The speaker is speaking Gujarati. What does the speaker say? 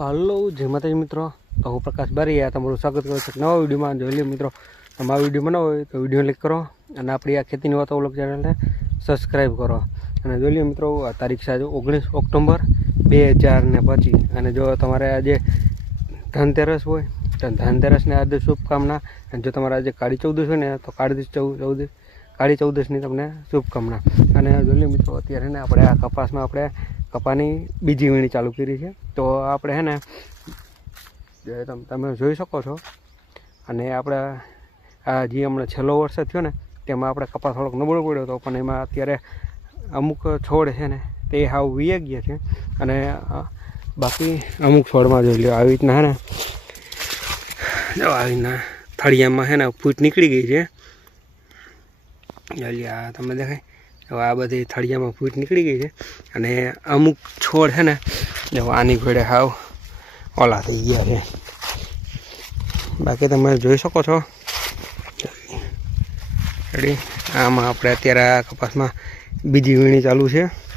તો હલો, જય માતાજી મિત્રો. તો હું પ્રકાશ બારીયા, તમારું સ્વાગત કરું છું નવા વિડીયોમાં. જોઈ લો મિત્રો તમે આ વીડિયો બનાવો હોય તો વીડિયો ક્લિક કરો અને આપણી આ ખેતીની વાતો વ્લોગ ચેનલને સબસ્ક્રાઈબ કરો. અને જોઈ મિત્રો, આ તારીખ છે ઓગણીસ ઓક્ટોબર બે હજાર ને પચીસ. અને જો તમારે આજે ધનતેરસ હોય, તો ધનતેરસને આજે શુભકામના. અને જો તમારે આજે કાળી ચૌદસ હોય ને, તો કાળી ચૌદ કાળી ચૌદસની તમને શુભકામના. અને જોઈ મિત્રો, અત્યારે ને આપણે આ કપાસમાં આપણે કપાની બીજી વીણી ચાલુ કરી છે. તો આપણે હે ને તમ- જોઈ શકો છો. અને આપણે આ જે હમણાં છેલ્લો વર્ષ થયો ને, તેમાં આપણે કપાસ થોડોક નબળો પડ્યો હતો, પણ એમાં અત્યારે અમુક છોડ છે ને, તે હાવ વીએ ગયા છે. અને બાકી અમુક છોડમાં જોઈ લો આવી રીતના હે ને, જો આવી રીતના થળિયામાં છે ને ફૂટ નીકળી ગઈ છે. જોઈ લે આ તમે દેખાય. હવે આ બધી થળિયામાં ફૂટ નીકળી ગઈ છે. અને અમુક છોડ છે ને, જો આની ઘોડે હાવ ઓલા થઈ ગયા છે. બાકી તમે જોઈ શકો છો. રેડી. આમાં આપણે અત્યારે આ કપાસમાં બીજી વીણી ચાલુ છે.